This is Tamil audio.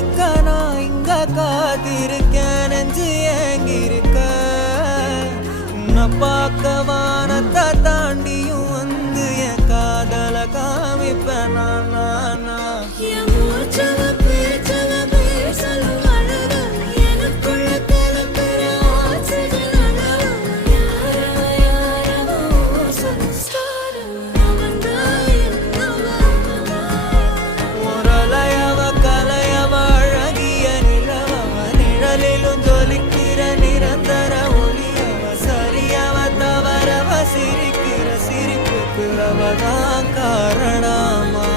அதுக்க நான் இங்க காத்திருக்கேன் நெஞ்சு ஏங்கிருக்க உன்னை பார்க்க வானத்தை தாண்டியும் வந்து என் காதல காமிப்பேன் நான் சிரிக்கிற சிரிப்புக்கு அவதான் காரணமா